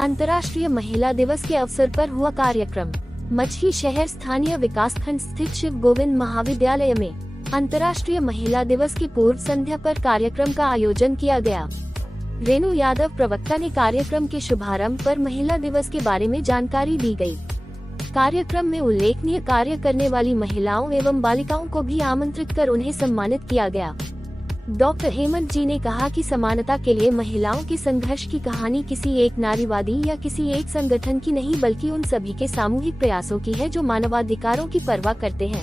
अंतर्राष्ट्रीय महिला दिवस के अवसर पर हुआ कार्यक्रम। मछली शहर स्थानीय विकासखंड स्थित शिव गोविंद महाविद्यालय में अंतर्राष्ट्रीय महिला दिवस की पूर्व संध्या पर कार्यक्रम का आयोजन किया गया। रेणु यादव प्रवक्ता ने कार्यक्रम के शुभारंभ पर महिला दिवस के बारे में जानकारी दी गई। कार्यक्रम में उल्लेखनीय कार्य करने वाली महिलाओं एवं बालिकाओं को भी आमंत्रित कर उन्हें सम्मानित किया गया। डॉक्टर हेमंत जी ने कहा कि समानता के लिए महिलाओं के संघर्ष की कहानी किसी एक नारीवादी या किसी एक संगठन की नहीं बल्कि उन सभी के सामूहिक प्रयासों की है जो मानवाधिकारों की परवाह करते हैं।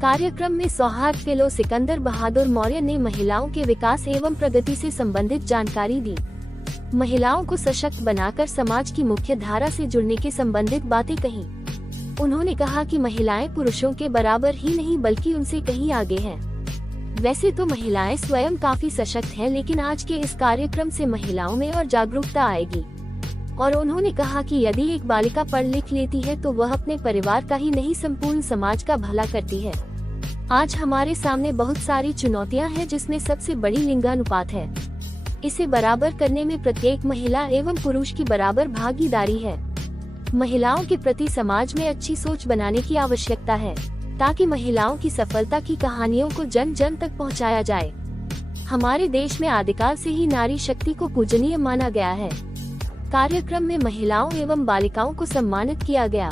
कार्यक्रम में सौहार्द फेलो सिकंदर बहादुर मौर्य ने महिलाओं के विकास एवं प्रगति से संबंधित जानकारी दी। महिलाओं को सशक्त बनाकर समाज की मुख्य धारा से जुड़ने के संबंधित बातें कही। उन्होंने कहा कि महिलाएं पुरुषों के बराबर ही नहीं बल्कि उनसे कहीं आगे हैं। वैसे तो महिलाएं स्वयं काफी सशक्त हैं, लेकिन आज के इस कार्यक्रम से महिलाओं में और जागरूकता आएगी। और उन्होंने कहा कि यदि एक बालिका पढ़ लिख लेती है तो वह अपने परिवार का ही नहीं संपूर्ण समाज का भला करती है। आज हमारे सामने बहुत सारी चुनौतियां हैं, जिसमें सबसे बड़ी लिंगानुपात है। इसे बराबर करने में प्रत्येक महिला एवं पुरुष की बराबर भागीदारी है। महिलाओं के प्रति समाज में अच्छी सोच बनाने की आवश्यकता है ताकि महिलाओं की सफलता की कहानियों को जन जन तक पहुंचाया जाए। हमारे देश में आदिकाल से ही नारी शक्ति को पूजनीय माना गया है। कार्यक्रम में महिलाओं एवं बालिकाओं को सम्मानित किया गया।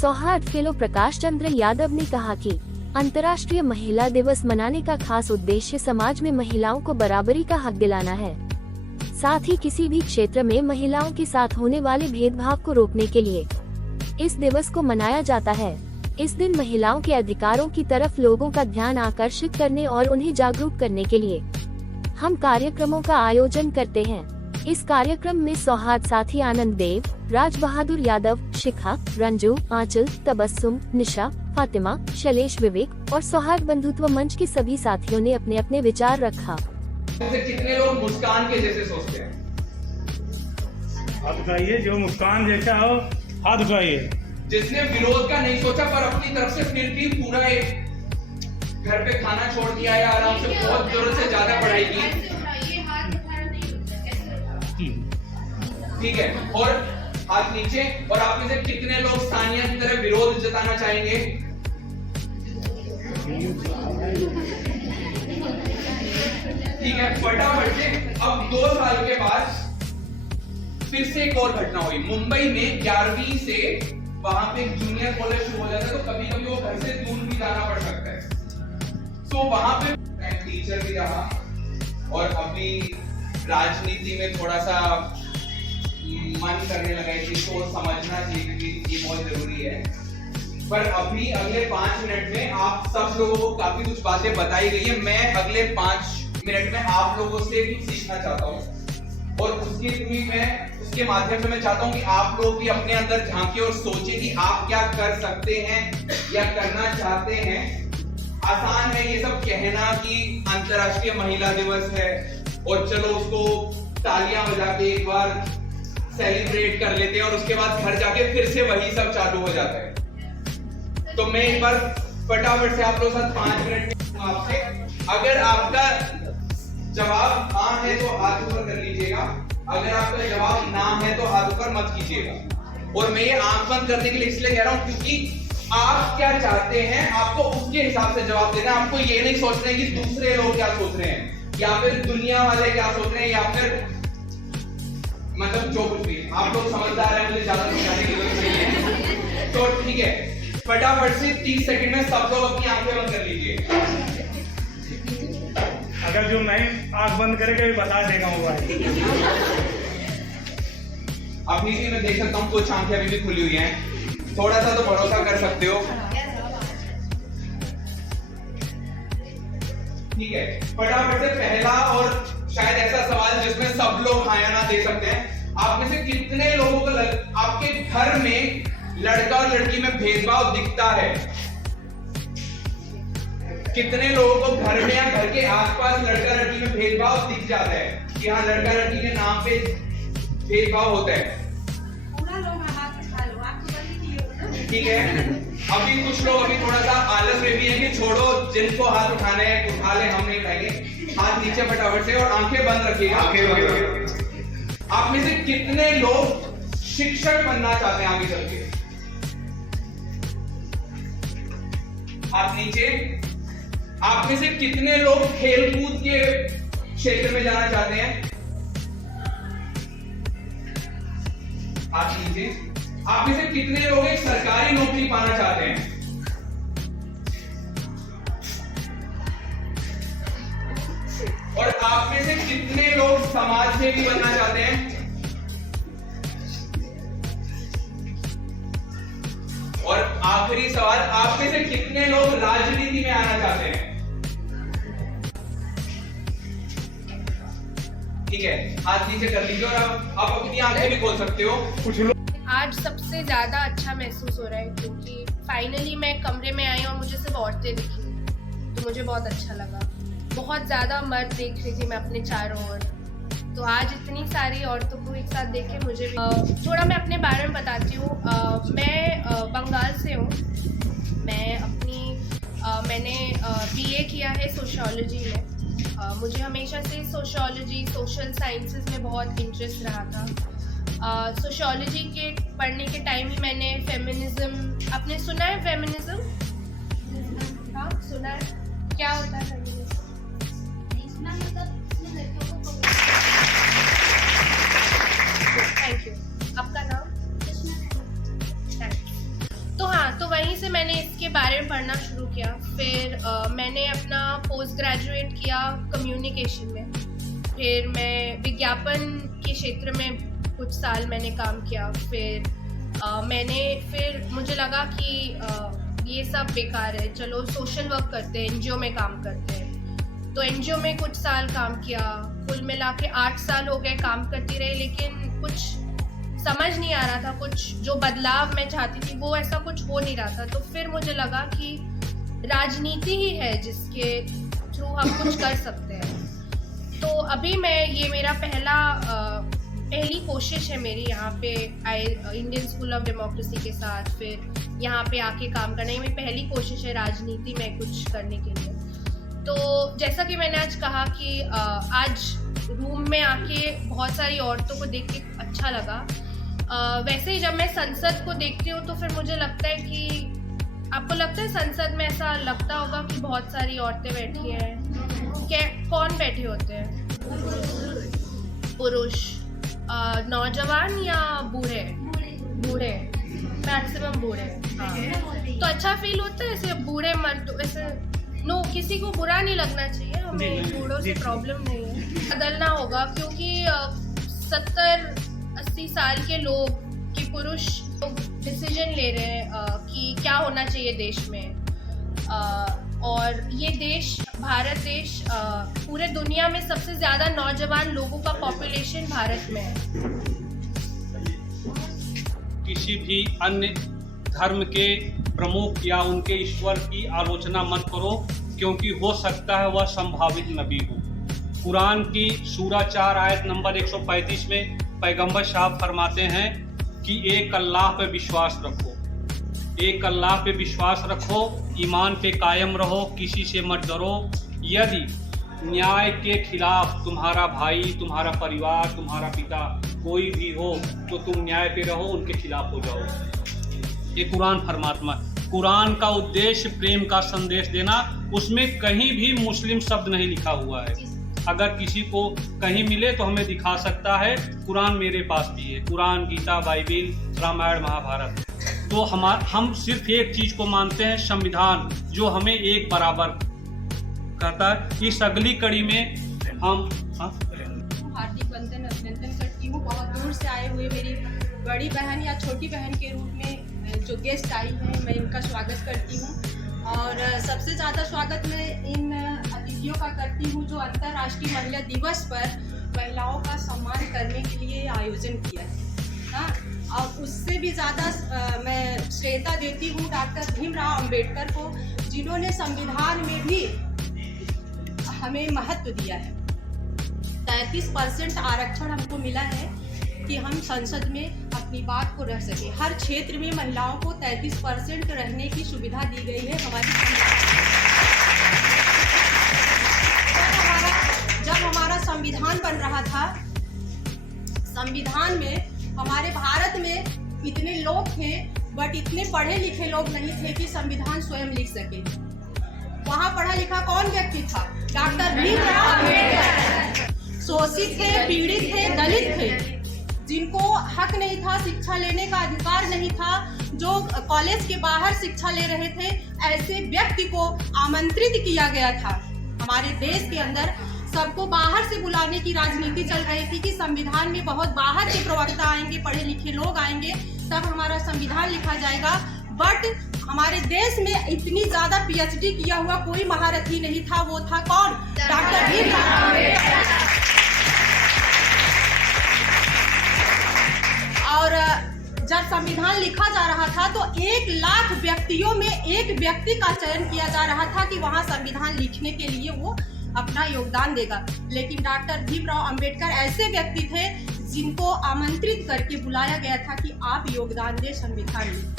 सौहार्द फेलो प्रकाश चंद्र यादव ने कहा कि अंतर्राष्ट्रीय महिला दिवस मनाने का खास उद्देश्य समाज में महिलाओं को बराबरी का हक दिलाना है, साथ ही किसी भी क्षेत्र में महिलाओं के साथ होने वाले भेदभाव को रोकने के लिए इस दिवस को मनाया जाता है। इस दिन महिलाओं के अधिकारों की तरफ लोगों का ध्यान आकर्षित करने और उन्हें जागरूक करने के लिए हम कार्यक्रमों का आयोजन करते हैं। इस कार्यक्रम में सौहार्द साथी आनंद देव, राज बहादुर यादव, शिखा, रंजू, आंचल, तबस्सुम, निशा, फातिमा, शैलेश, विवेक और सौहार्द बंधुत्व मंच के सभी साथियों ने अपने अपने विचार रखा। कितने लोग मुस्कान के जैसे सोचते हैं? हाथ उठाइए, जो मुस्कान जैसा हो हाथ उठाइए। जिसने विरोध का नहीं सोचा पर अपनी तरफ से फिर भी पूरा एक घर पे खाना छोड़ दिया या आराम से बहुत जरूरत से ज्यादा पढ़ाई की, ठीक है, और हाथ नीचे। और आप में से कितने लोग सानिया की तरह विरोध जताना चाहेंगे? ठीक है, फटाफट से। अब 2 साल के बाद फिर से एक और घटना हुई। मुंबई में 11वीं से वहां पे जूनियर कॉलेज शुरू हो जाता है, तो कभी कभी वो घर से दूर भी जाना पड़ सकता है। तो वहां पे टीचर भी रहा और अभी राजनीति में थोड़ा सा मन करने लगा है कि सोच समझना चाहिए क्योंकि ये बहुत जरूरी है। पर अभी अगले 5 मिनट में आप सब लोगों को काफी कुछ बातें बताई गई है। मैं अगले 5 मिनट में आप लोगों से भी सीखना चाहता हूँ और उसके थ्रू उसके माध्यम से मैं चाहता हूं कि आप लोग भी अपने अंदर झांके और सोचें कि आप क्या कर सकते हैं या करना चाहते हैं। आसान है ये सब कहना कि अंतर्राष्ट्रीय महिला दिवस है और चलो उसको तालियां बजा के एक बार सेलिब्रेट कर लेते हैं और उसके बाद घर जाके फिर से वही सब चालू हो जाता है। तो मैं एक बार फटाफट से आप लोगों के साथ 5 मिनट में आपसे, अगर आपका जवाब हाँ है तो हाथ ऊपर कर लीजिएगा, अगर आपका जवाब ना है तो हाथ ऊपर मत कीजिएगा। और मैं ये आंख बंद करने के लिए इसलिए कह रहा हूं क्योंकि आप क्या चाहते हैं आपको उसके हिसाब से जवाब देना। आपको ये नहीं सोचना है कि दूसरे लोग क्या सोच रहे हैं या फिर दुनिया वाले क्या सोच रहे हैं या फिर मतलब जो कुछ भी। आप लोग समझदार हैं, मुझे ज्यादा समझाने की जरूरत नहीं है। तो ठीक है, फटाफट से 30 सेकंड में सब लोग अपनी आंखें बंद कर लीजिए। अगर जो नहीं आंख बंद करेगा ये बता देगा मोबाइल। अभी भी मैं देख सकता हूँ कुछ आंखें अभी भी खुली हुई हैं, थोड़ा सा तो भरोसा कर सकते हो। ठीक है, फटाफट से पहला और शायद ऐसा सवाल जिसमें सब लोग हाँ या ना दे सकते हैं। आप में से कितने लोगों को आपके घर में लड़का और लड़की में भेदभाव दिखता है? कितने लोगों को घर में या घर के आसपास लड़का लड़की में भेदभाव दिख जाता है कि हाँ लड़का लड़की के नाम पे भेदभाव होता है? ठीक है, अभी कुछ लोग अभी थोड़ा सा आलस में भी हैं कि छोड़ो, जिनको हाथ उठाने हैं उठा ले, हम नहीं उठाएंगे। हाथ नीचे फटाफट से और आंखें बंद रखिएगा। आप में से कितने लोग शिक्षक बनना चाहते हैं आगे चल के? हाथ नीचे। आप में से कितने लोग खेलकूद के क्षेत्र में जाना चाहते हैं? हाथ नीचे। आप में से कितने लोग एक सरकारी नौकरी पाना चाहते हैं? और आप में से कितने लोग समाज सेवी बनना चाहते हैं? और आखिरी सवाल, आप में से कितने लोग राजनीति में आना चाहते हैं? ठीक है, हाथ नीचे कर लीजिए और आप अपनी आंखें भी खोल सकते हो। कुछ लोग आज सबसे ज़्यादा अच्छा महसूस हो रहा है क्योंकि फाइनली मैं कमरे में आई और मुझे सिर्फ औरतें दिखी, तो मुझे बहुत अच्छा लगा। बहुत ज़्यादा मर्द देख रही थी मैं अपने चारों ओर, तो आज इतनी सारी औरतों को एक साथ देख के मुझे भी थोड़ा मैं अपने बारे में बताती हूँ। मैं बंगाल से हूँ। मैंने BA किया है सोशियोलॉजी में। मुझे हमेशा से सोशियोलॉजी, सोशल साइंसेस में बहुत इंटरेस्ट रहा था। सोशियोलॉजी के पढ़ने के टाइम ही मैंने फेमिनिज्म, आपने सुना है फेमिनिज्म? हाँ, सुना है। क्या होता है फेमिनिज्म? Thank you. आपका नाम? तो हाँ, तो वहीं से मैंने इसके बारे में पढ़ना शुरू किया। फिर मैंने अपना पोस्ट ग्रेजुएट किया कम्युनिकेशन में। फिर मैं विज्ञापन के क्षेत्र में कुछ साल मैंने काम किया। फिर मुझे लगा कि ये सब बेकार है, चलो सोशल वर्क करते हैं, NGO में काम करते हैं। तो NGO में कुछ साल काम किया। कुल मिला के 8 साल हो गए काम करती रही, लेकिन कुछ समझ नहीं आ रहा था। कुछ जो बदलाव मैं चाहती थी वो ऐसा कुछ हो नहीं रहा था। तो फिर मुझे लगा कि राजनीति ही है जिसके थ्रू हम कुछ कर सकते हैं। तो अभी ये मेरा पहली कोशिश है मेरी यहाँ पे इंडियन स्कूल ऑफ डेमोक्रेसी के साथ फिर यहाँ पे आके काम करना। ये मेरी पहली कोशिश है राजनीति में कुछ करने के लिए। तो जैसा कि मैंने आज कहा कि आज रूम में आके बहुत सारी औरतों को देख के अच्छा लगा। वैसे ही जब मैं संसद को देखती हूँ तो फिर मुझे लगता है कि आपको लगता है संसद में ऐसा लगता होगा कि बहुत सारी औरतें बैठी हैं? क्या कौन बैठे होते हैं? पुरुष, नौजवान या बूढ़े? बूढ़े, मैक्सिमम बूढ़े। हाँ, तो अच्छा फील होता है ऐसे बूढ़े मर्द ऐसे। नो, किसी को बुरा नहीं लगना चाहिए, हमें बूढ़ों से प्रॉब्लम नहीं है। बदलना होगा क्योंकि 70-80 साल के लोग कि पुरुष डिसीजन ले रहे हैं कि क्या होना चाहिए देश में। और ये देश, भारत देश, पूरे दुनिया में सबसे ज़्यादा नौजवान लोगों का पॉपुलेशन भारत में है। किसी भी अन्य धर्म के प्रमुख या उनके ईश्वर की आलोचना मत करो, क्योंकि हो सकता है वह संभावित नबी हो। कुरान की सूरा 4 आयत नंबर 135 में पैगंबर साहब फरमाते हैं कि एक अल्लाह पे विश्वास रखो, एक अल्लाह पे विश्वास रखो, ईमान पे कायम रहो, किसी से मत डरो। यदि न्याय के खिलाफ तुम्हारा भाई, तुम्हारा परिवार, तुम्हारा पिता कोई भी हो तो तुम न्याय पे रहो, उनके खिलाफ हो जाओ। ये कुरान फरमात्मा। कुरान का उद्देश्य प्रेम का संदेश देना, उसमें कहीं भी मुस्लिम शब्द नहीं लिखा हुआ है। अगर किसी को कहीं मिले तो हमें दिखा सकता है। कुरान मेरे पास भी है, कुरान, गीता, बाइबिल, रामायण, महाभारत। तो हम सिर्फ एक चीज को मानते हैं, संविधान, जो हमें एक बराबर कहता है। इस अगली कड़ी में हम हार्दिक वंदन अभिनंदन करती हूँ। बहुत दूर से आए हुए मेरी बड़ी बहन या छोटी बहन के रूप में जो गेस्ट आई हैं, मैं इनका स्वागत करती हूँ। और सबसे ज़्यादा स्वागत मैं इन अतिथियों का करती हूँ जो अंतर्राष्ट्रीय महिला दिवस पर महिलाओं का सम्मान करने के लिए आयोजन किया है। हाँ, और उससे भी ज़्यादा मैं श्रेयता देती हूँ डॉक्टर भीमराव अंबेडकर को, जिन्होंने संविधान में भी हमें महत्व दिया है। 33% आरक्षण हमको मिला है कि हम संसद में अपनी बात को रख सकें। हर क्षेत्र में महिलाओं को 33% रहने की सुविधा दी गई है हमारी। जब हमारा संविधान बन रहा था, संविधान में हमारे भारत में इतने लोग थे बट इतने पढ़े लिखे लोग नहीं थे कि संविधान स्वयं लिख सके। वहाँ पढ़ा लिखा कौन व्यक्ति था? डॉक्टर भीमराव अम्बेडकर। शोषित थे, पीड़ित थे, दलित थे, जिनको हक नहीं था, शिक्षा लेने का अधिकार नहीं था, जो कॉलेज के बाहर शिक्षा ले रहे थे, ऐसे व्यक्ति को आमंत्रित किया गया था। हमारे देश के अंदर सबको बाहर से बुलाने की राजनीति चल रही थी कि संविधान में बहुत बाहर के प्रवक्ता आएंगे, पढ़े लिखे लोग आएंगे, तब हमारा संविधान लिखा जाएगा। बट हमारे देश में इतनी ज्यादा पीएचडी किया हुआ कोई महारथी नहीं था। वो था कौन? डॉक्टर भीमराव अम्बेडकर। और जब संविधान लिखा जा रहा था तो 1 लाख व्यक्तियों में एक व्यक्ति का चयन किया जा रहा था कि वहां संविधान लिखने के लिए वो अपना योगदान देगा। लेकिन डॉक्टर भीमराव अम्बेडकर ऐसे व्यक्ति थे जिनको आमंत्रित करके बुलाया गया था कि आप योगदान दें संविधान में।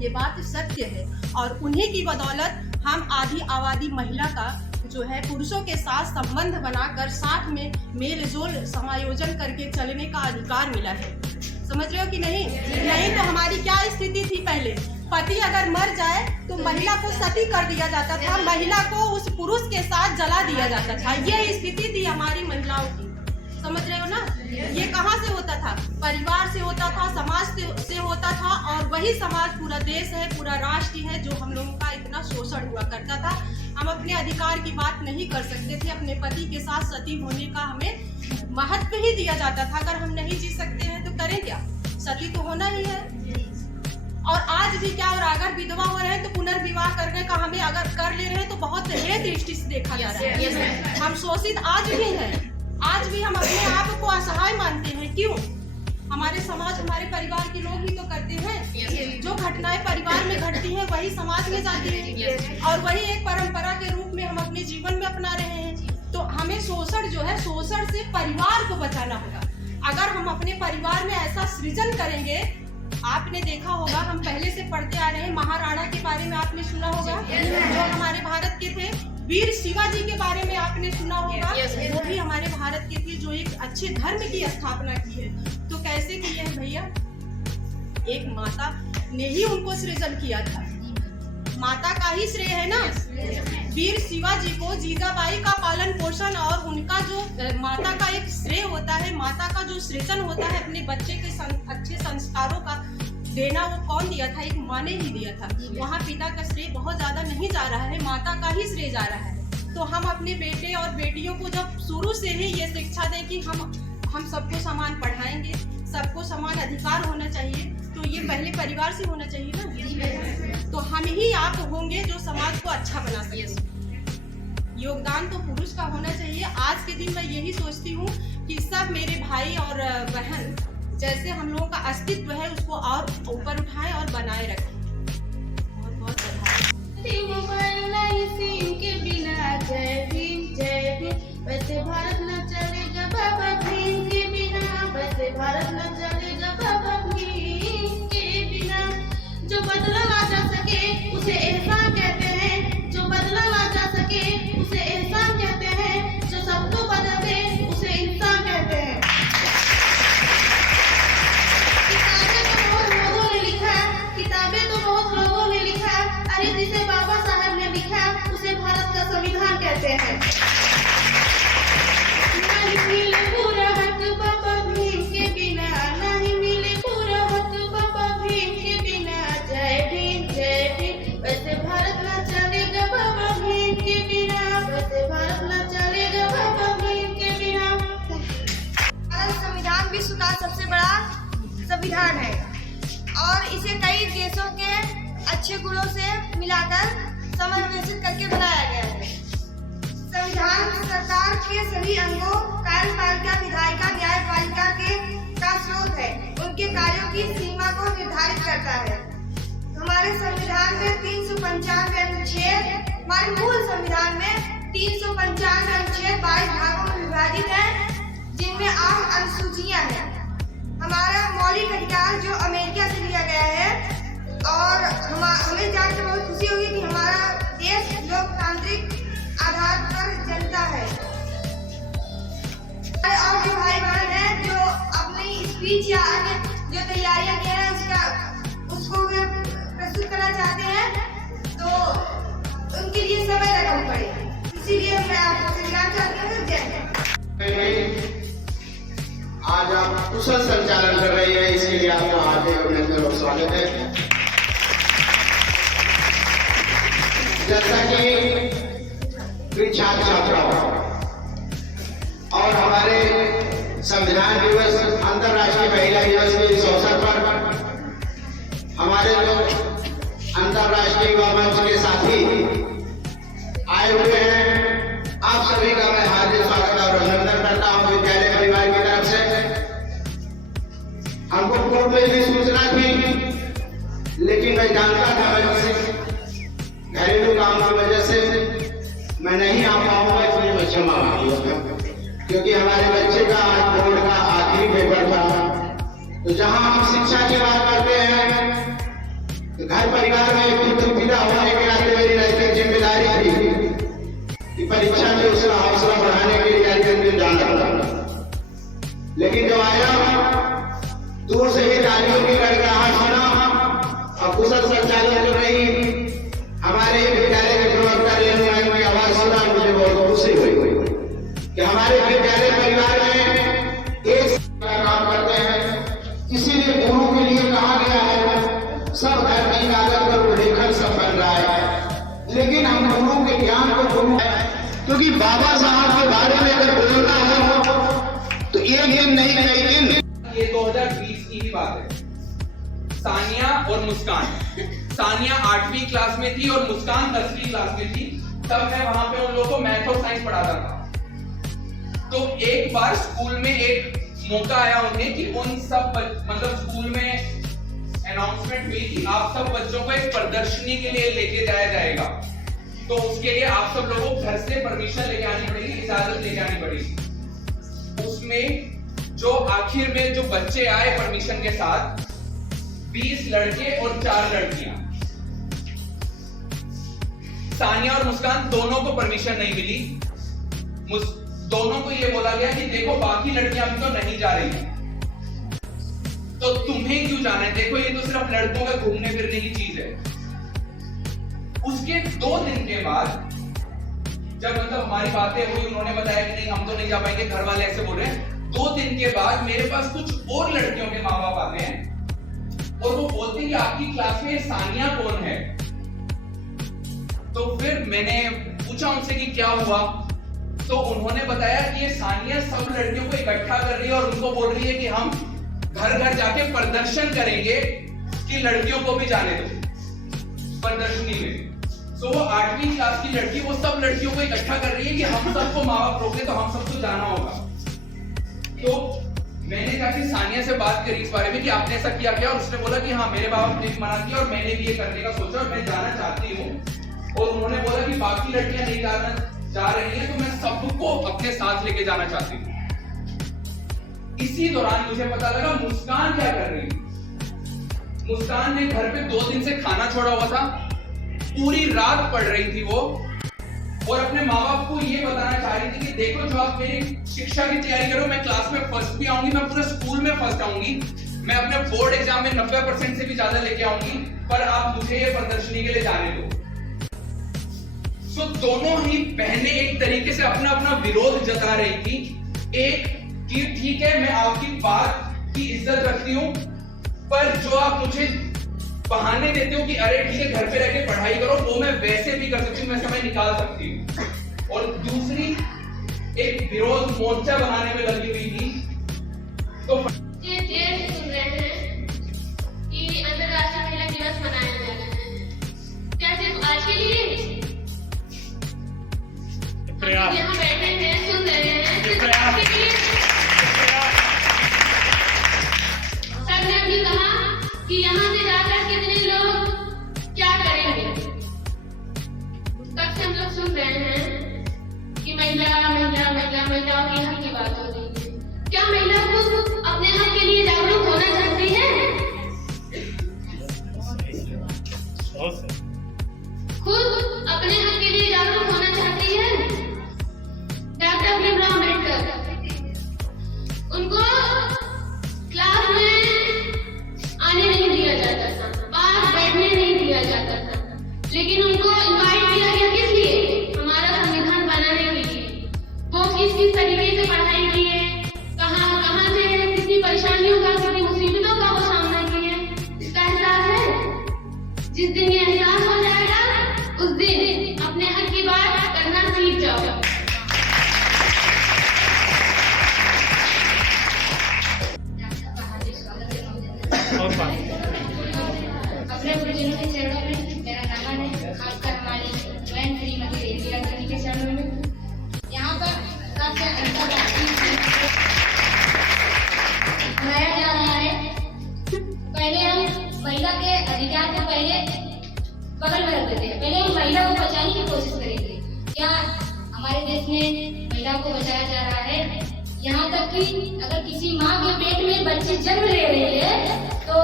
ये बात सत्य है और उन्हीं की बदौलत हम आधी आबादी महिला का जो है पुरुषों के साथ संबंध बनाकर साथ में मेल जोल समायोजन करके चलने का अधिकार मिला है। समझ रहे हो कि नहीं? नहीं तो हमारी क्या स्थिति थी? पहले पति अगर मर जाए तो महिला को सती कर दिया जाता था, महिला को उस पुरुष के साथ जला दिया जाता था। ये स्थिति थी हमारी महिलाओं की। समझ रहे हो ना? ये कहाँ से होता था? परिवार से होता था, समाज से होता था। और वही समाज पूरा देश है, पूरा राष्ट्र है जो हम लोगों का इतना शोषण हुआ करता था। हम अपने अधिकार की बात नहीं कर सकते थे। अपने पति के साथ सती होने का हमें महत्व ही दिया जाता था। अगर हम नहीं जी सकते हैं तो करें क्या? सती तो होना ही है। और आज भी क्या, और अगर विधवा हो रहे हैं तो पुनर्विवाह करने का हमें अगर कर ले रहे हैं तो बहुत हेय दृष्टि से देखा जा रहा है। हम शोषित आज भी हैं। आज भी हम अपने आप को असहाय मानते हैं। क्यों? हमारे समाज, हमारे परिवार के लोग ही तो करते हैं। जो घटनाएं परिवार में घटती हैं वही समाज में जाती है और वही एक परंपरा के रूप में हम अपने जीवन में अपना रहे हैं। तो हमें शोषण जो है, शोषण से परिवार को बचाना होगा। अगर हम अपने परिवार में ऐसा सृजन करेंगे, आपने देखा होगा, हम पहले से पढ़ते आ रहे हैं, महाराणा के बारे में आपने सुना होगा, जो हमारे भारत के थे। वीर शिवाजी के बारे में आपने सुना होगा, वो भी हमारे भारत के थे जो एक अच्छे धर्म की स्थापना की है। तो कैसे की है भैया? एक माता ने ही उनको सृजन किया था। माता का ही श्रेय है ना। वीर शिवाजी को जीजाबाई का पालन पोषण और उनका जो माता का एक श्रेय होता है, माता का जो सृजन होता है अपने बच्चे के अच्छे संस्कारों का देना, वो कौन दिया था? एक माँ ने ही दिया था। वहाँ पिता का श्रेय बहुत ज्यादा नहीं जा रहा है, माता का ही श्रेय जा रहा है। तो हम अपने बेटे और बेटियों को जब शुरू से ही ये शिक्षा दें कि हम सबको समान पढ़ाएंगे, सबको समान अधिकार होना चाहिए, तो ये पहले परिवार से होना चाहिए ना। तो हम ही आप होंगे जो समाज को अच्छा बना सके। योगदान तो पुरुष का होना चाहिए। आज के दिन मैं यही सोचती हूँ कि सब मेरे भाई और बहन जैसे हम लोगों का अस्तित्व है उसको और ऊपर उठाएं और बनाए रखें। बहुत बहुत वैसे भारत न चलेगा बाबा भीम के बिना, वैसे भारत न चलेगा बाबा भीम के बिना। जो बदला ना जा सके उसे एहसान कहते हैं, जो बदला ना जा सके उसे एहसान कहते हैं, जो सबको बदल दे उसे इंसान कहते हैं। किताबें तो बहुत लोगों ने लिखा, अरे जिसे बाबा साहब ने लिखा उसे भारत का संविधान कहते हैं। नहीं मिले पूरा हक बाबा भीम के बिना, नहीं मिले पूरा हक बाबा भीम के बिना। जय भीम वैसे भारत न चलेगा बाबा भीम के बिना, वैसे भारत न चलेगा बाबा भीम के बिना। भारत संविधान विश्व का सबसे बड़ा संविधान है और इसे कई देशों के अच्छे गुणों से मिलाकर समन्वयित करके बनाया गया है। संविधान सरकार के सभी अंगों, कार्यपालिका, विधायिका, न्यायपालिका का स्रोत है। उनके कार्यों की सीमा को निर्धारित करता है। हमारे संविधान में 395 अनुच्छेद, हमारे मूल संविधान में 395 अनुच्छेद 22 भागों में विभाजित है, जिनमें आम अनुसूचियां हैं। हमारा मौलिक अधिकार जो अमेरिका से लिया गया है और हमें जानकर बहुत खुशी होगी कि हमारा देश लोकतांत्रिक आधार पर चलता है। और जो भाई बहन है जो अपनी स्पीच या अन्य जो तैयारियां किए हैं उसको वे प्रस्तुत करना चाहते हैं तो उनके लिए समय रखना पड़ेगा, इसीलिए मैं आपसे विराम चाहती हूँ। जय हिंद। आज आप कुशल संचालन कर रही है, इसके लिए आपका हार्दिक अभिनंदन और स्वागत है। जैसा कि छात्र छात्राओं और हमारे संविधान दिवस, अंतर्राष्ट्रीय महिला दिवस के इस अवसर पर हमारे जो अंतर्राष्ट्रीय युवा मंच के साथी आए हुए हैं, आप सभी का मैं हार्दिक स्वागत और अभिनंदन करता हूं विद्यालय परिवार की तरफ से। हमको पूर्व में भी सूचना थी, लेकिन मैं जानता था घरेलू काम की वजह से मैं नहीं आ पाऊंगा, इसलिए मैं क्षमा मांगूंगा। क्योंकि हमारे बच्चे का आज बोर्ड का आखिरी पेपर था, तो जहां हम शिक्षा की बात करते हैं तो घर परिवार में एक पिता होने के नाते मेरी नैतिक जिम्मेदारी थी कि परीक्षा में उसका हौसला बढ़ाने के लिए कार्यक्रम जाना पड़ा। लेकिन जब आया दूर से ही तालियों की गड़गड़ाहट सुना और कुशल संचालन कर रही हमारे विद्यालय के प्रवक्ता रेणु मैम की आवाज सुना, मुझे बहुत खुशी हुई कि हमारे विद्यालय परिवार में एक काम करते हैं। इसीलिए गुरु के लिए कहा गया है सब घर की कागज पर लेखन सब बन रहा है, लेकिन हम गुरु के ज्ञान को गुरु, क्योंकि बाबा साहब के बारे में अगर बोलना हो तो एक दिन नहीं कई दिन। ये 2020 की ही बात है। सानिया और मुस्कान, सानिया 8वीं क्लास में थी और मुस्कान 10वीं क्लास में थी। तब मैं वहां पे उन लोगों को मैथ और साइंस पढ़ाता था। तो एक बार स्कूल में एक मौका आया उन्हें कि उन सब मतलब स्कूल में अनाउंसमेंट हुई कि आप सब बच्चों को एक प्रदर्शनी के लिए लेके जाया जाएगा, तो उसके लिए आप सब लोगों को घर से परमिशन लेके आनी पड़ेगी, इजाजत लेके आनी पड़ेगी। उसमें जो आखिर में जो बच्चे आए परमिशन के साथ 20 लड़के और 4 लड़कियां। सानिया और मुस्कान दोनों को परमिशन नहीं मिली। दोनों को ये बोला गया कि देखो बाकी लड़कियां भी तो नहीं जा रही, तो तुम्हें क्यों जाना है? देखो ये तो सिर्फ लड़कों का घूमने फिरने की चीज है। उसके 2 दिन के बाद जब मतलब हमारी बातें हुई, उन्होंने बताया कि नहीं हम तो नहीं जा पाएंगे, घर वाले ऐसे बोल रहे हैं। 2 दिन के बाद मेरे पास कुछ और लड़कियों के माँ बाप आते हैं और वो बोलते हैं कि आपकी क्लास में सानिया कौन है? तो फिर मैंने पूछा उनसे कि क्या हुआ, तो उन्होंने बताया कि ये सानिया सब लड़कियों को इकट्ठा कर रही है और उनको बोल रही है कि हम घर घर जाके प्रदर्शन करेंगे कि लड़कियों को भी जाने दो प्रदर्शनी में। तो वो 8वीं क्लास की लड़की वो सब लड़कियों को इकट्ठा कर रही है कि हम सबको माँ बाप रोके तो हम सबको जाना होगा। तो मैंने जाके सानिया से बात करी इस बारे में कि आपने ऐसा किया क्या, और उसने बोला कि हाँ मेरे बाप ने मना किया और मैंने भी ये करने का सोचा और मैं जाना चाहती हूँ। और उन्होंने बोला कि बाकी लड़कियां नहीं जा रही हैं तो मैं सबको अपने साथ लेके जाना चाहती हूँ। इसी दौरान मुझे पता लगा मुस्कान क्या कर रही थी। मुस्कान ने घर पे 2 दिन से खाना छोड़ा हुआ था, पूरी रात पढ़ रही थी वो, और अपने माँ बाप को ये बताना चाह रही थी कि देखो जो आप मेरी शिक्षा की तैयारी करो, मैं क्लास में फर्स्ट भी आऊंगी, मैं पूरे स्कूल में फर्स्ट आऊंगी, मैं अपने बोर्ड एग्जाम में 90% से भी ज्यादा लेके आऊंगी, पर आप मुझे ये प्रदर्शनी के लिए जाने दो। तो दोनों ही बहनें एक तरीके से अपना अपना विरोध जता रही थी। एक कि ठीक है मैं आपकी बात की इज्जत रखती हूं, पर जो आप मुझे बहाने देते हो कि अरे ठीक है घर पे रह के पढ़ाई करो, वो मैं वैसे भी कर सकती हूँ, मैं समय निकाल सकती हूँ। और दूसरी एक विरोध मोर्चा बनाने में लगी हुई थी। तो सुन रहे हैं कि अंतर्राष्ट्रीय महिला दिवस मनाया जा रहा है, क्या सिर्फ आज के लिए? यहाँ बैठे हैं, सुन रहे हैं, सिर्फ आज के लिए? सर ने अभी कहा कि यहाँ से जाकर कितने लोग क्या करेंगे। तब से हम लोग सुन रहे हैं कि महिलाओं के हक की बात हो रही है। क्या महिला खुद अपने हक के लिए जागरूक होना चाहती है? खुद अपने हक के लिए जागरूक होना चाहती है? डॉक्टर भीमराव अम्बेडकर उनको क्लास दिया जाता था, लेकिन उनको इनवाइट किया गया किस लिए? हमारा संविधान बनाने के लिए। वो किस तरीके से पढ़ाई किए, कहाँ से कितनी परेशानियों का, कितनी मुसीबतों का वो सामना किए, इसका एहसास है? जिस दिन ये एहसास हो जाएगा उस दिन अपने हक की बात करना सीख जाओ। अपने गुरुजनों के चरणों में मेरा नमन है, खासकर हमारी बहन श्रीमती रेखा जी के चरणों में। यहाँ पर सबसे मनाया जा रहा है। पहले हम महिला के अधिकार को पहले बगल में रख देते हैं, पहले हम महिला को बचाने की कोशिश करेंगे। क्या हमारे देश में महिला को बचाया जा रहा है? यहाँ तक कि अगर किसी माँ के पेट में बच्ची जन्म ले रही है तो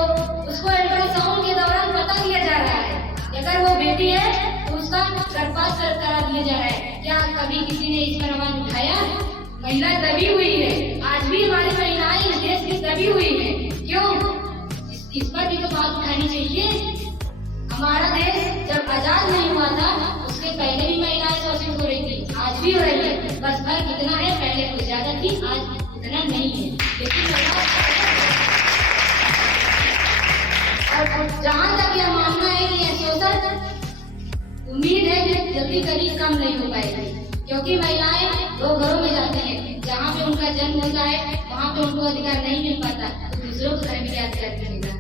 उसको अल्ट्रासाउंड के दौरान पता दिया जा रहा है, अगर वो बेटी है तो उसका गर्भपात करा दिया जा रहा है। क्या कभी किसी ने इस पर आवाज उठाया? महिला दबी हुई है, आज भी हमारी महिलाएं इस देश की दबी हुई है। क्यों? इस पर भी तो बात उठानी चाहिए। हमारा देश जब आजाद नहीं हुआ था उसके पहले भी महिलाएं शोषित हो रही थी, आज भी हो रही है। बस फर्क इतना है, पहले कुछ ज्यादा थी, आज इतना नहीं है। लेकिन और जहाँ तक यह मानना है कि यह शोषण, उम्मीद है कि जल्दी कभी कम नहीं हो पाएगी, क्योंकि महिलाएं दो घरों में जाती हैं, जहाँ पे उनका जन्म होता है वहाँ पे उनको अधिकार नहीं मिल पाता, तो दूसरों को घर में अधिकार मिलेगा।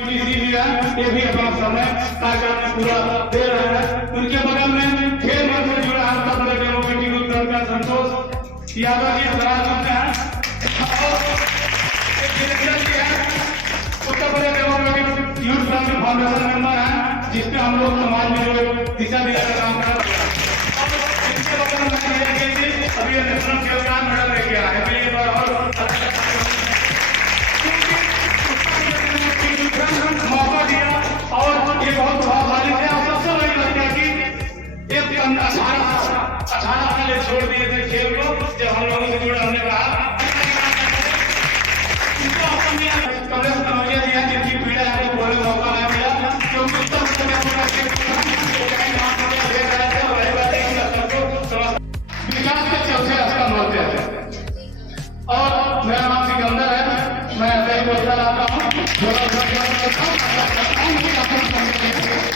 ये भी अपना समय कार्यक्रम में पूरा दे रहे हैं। उनके बगल में खेल मंच से जुड़ा है उत्तर प्रदेश डेमोक्रेटिक उत्तर का संतोष यादव जी सराज करते हैं, Uttar Pradesh democratic youth front foundation member हैं, जिसमें हम लोग समाज में जो दिशा दिया का काम कर रहे हैं। इनके बगल में अभी नेशनल खेल का मेडल लेके आए हैं, मौका दिया और ये बहुत प्रभावशाली थे। और सबसे बड़ी बात है कि एक 18 साल छोड़ दिए थे खेल को, जब हम लोगों से जुड़ा हमने कहा कांग्रेस कन्हैया जी हैं, जिनकी पीड़ा है बोले मौका नहीं मिला, क्योंकि विकास के चौथे स्तंभ होते हैं। और मेरा नाम सिकंदर है, मैं ऐसे ही बोलता रहता हूँ,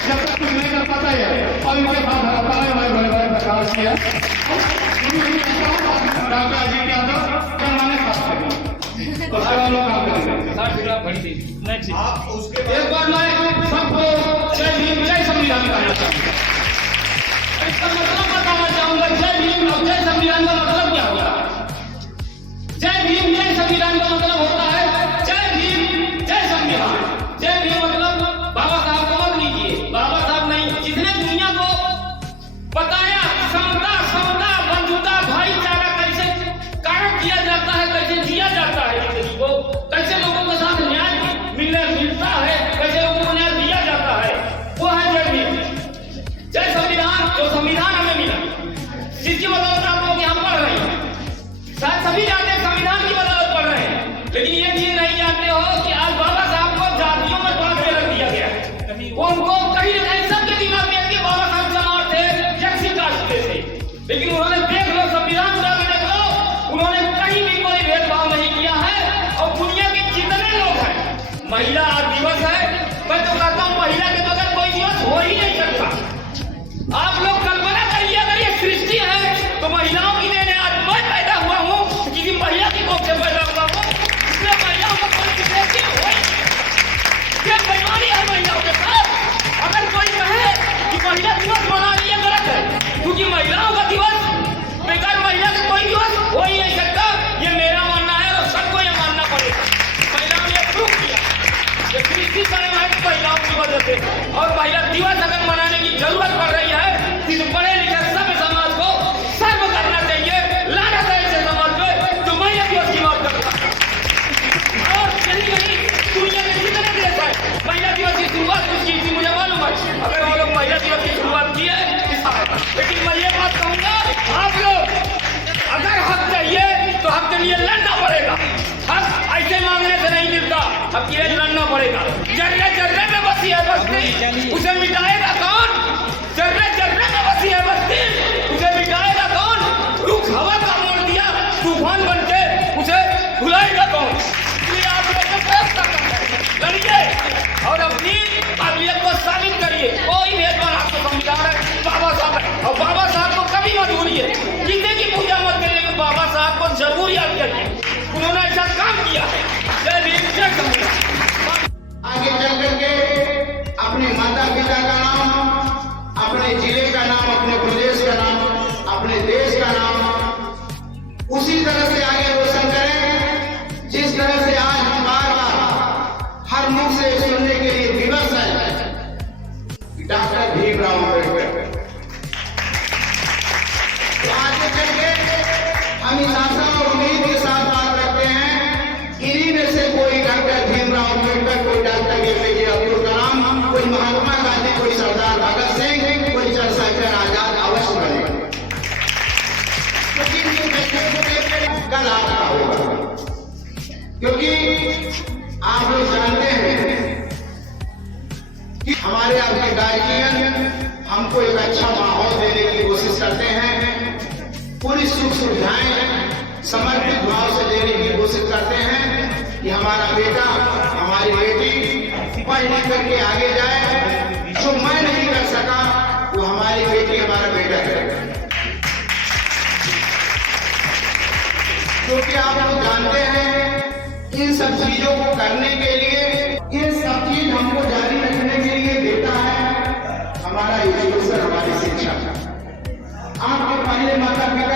जब तक कुछ नहीं कर पाता है। और इनके साथ रहता है हमारे बड़े भाई प्रकाश जी है, डॉक्टर जी क्या तो क्या माने एक बार मैं सबको जय भीम जय संविधान कहना चाहूँगा। इसका मतलब बताना चाहूँगा, जय भीम और जय संविधान का मतलब क्या होता है? जय भीम जय संविधान का मतलब होता है जय भीम जय संविधान। जय भीम मतलब बाबा साहब को मत लीजिए, बाबा साहब नहीं, जिसने दुनिया को बताया समता समता बंधुता भाईचारा कैसे कायम किया जाता है, कैसे जिया जाता है जिंदगी को, कैसे लोगों के साथ न्याय मिलता है, कैसे लोगों को न्याय दिया जाता है, वो है जय भीम। जय संविधान, जो संविधान हमें मिला, जिसकी बदौलत आप लोग यहाँ पढ़ रहे हैं। शायद सभी जानते हैं संविधान की बदौलत पढ़ रहे हैं, लेकिन ये चीज नहीं जानते हो कि आज बाबा साहब को जातियों में बांट के रख दिया गया है। वो उनको कहीं न कहीं सबके दिमाग में कि बाबा साहब समाज थे, यक्षी कास्ट के थे, लेकिन उन्होंने देख लो संविधान उठा के देख लो, उन्होंने कहीं भी कोई भेदभाव नहीं किया है। और दुनिया के जितने लोग हैं, महिला दिवस है, मैं तो कहता हूँ महिला के बगैर कोई दिवस हो ही नहीं सकता। आप लोग कल्पना करिए, अगर ये सृष्टि है तो महिलाओं की देन है। आज मैं पैदा हुआ हूँ, किसी महिला की कोख से पैदा हुआ हूँ, इसलिए महिलाओं का कोई विशेष हो क्या बेईमानी है महिलाओं के साथ। अगर कोई कहे कि महिला दिवस मना लिया, गलत है, क्योंकि महिलाओं का दिवस बेकार महिला का कोई दिवस हो ही नहीं सकता। ये मेरा मानना है और सबको ये मानना पड़ेगा। महिलाओं ने प्रूव किया ये सृष्टि कायम है महिलाओं की वजह से, और महिला दिवस अगर मनाने की जरूरत पड़ रही है तो पढ़े लिखे सब समाज को सर्व करना चाहिए। लानत है ऐसे समाज पे जो महिला दिवस की बात करता है। और यही नहीं, दुनिया के जितने देश है महिला दिवस की शुरुआत की थी, मुझे मालूम है, अगर वो लोग महिला दिवस की शुरुआत की है। लेकिन मैं ये बात कहूँगा, आप लोग अगर हक चाहिए तो हक के लिए लड़ना पड़ेगा। हक ऐसे मांगने से नहीं मिलता। अब ये लड़ना पड़ेगा। जर्रे जर्रे में बसी है बस्ती, उसे मिटाएगा कौन? जर्रे जर्रे में बसी है बस्ती, उसे मिटाएगा कौन? रुख हवा का मोड़ दिया तूफान बन के, उसे भुलाएगा कौन? इसलिए आप लोग को फैसला करना है, लड़िए और अपनी काबिलियत को साबित करिए। कोई भेदभाव आपको संविधान है, बाबा साहब है, और बाबा साहब को कभी मत भूलिए। किसी की पूजा मत करिए, लेकिन बाबा साहब को जरूर याद करिए, उन्होंने ऐसा काम किया है। जय भीम, जय संविधान। आगे चल करके अपने माता पिता का नाम, अपने जिले का नाम, अपने प्रदेश का नाम, अपने देश का नाम उसी तरह से आगे रोशन करें जिस तरह से आज हम बार बार हर मुख से सुनने के लिए विवश है, डॉक्टर भीमराव अम्बेडकर। तो आगे चल के हम इस आशा और उम्मीद के साथ बात करते हैं, इन्हीं में से कोई डॉक्टर भीमराव अम्बेडकर, कोई डॉक्टर APJ अब्दुल कलाम, कोई महात्मा गांधी, कोई सरदार भगत सिंह, कोई चंद्रशेखर आजाद अवश्य बनेगा। कल आपका होगा, क्योंकि आप लोग जानते हैं कि हमारे आपके गार्जियन हमको एक अच्छा माहौल देने की कोशिश करते हैं, पूरी सुख सुविधाएं समर्पित भाव से देने की कोशिश करते हैं कि हमारा बेटा, हमारी बेटी पढ़ लिख करके आगे जाए। जो मैं नहीं कर सका वो हमारी बेटी, हमारा बेटा करेगा। क्योंकि आप लोग जानते हैं इन सब चीजों को करने के लिए, ये सब चीज हमको जारी रखने के लिए देता है हमारा एजुकेशन, हमारी शिक्षा। आपके पहले माता पिता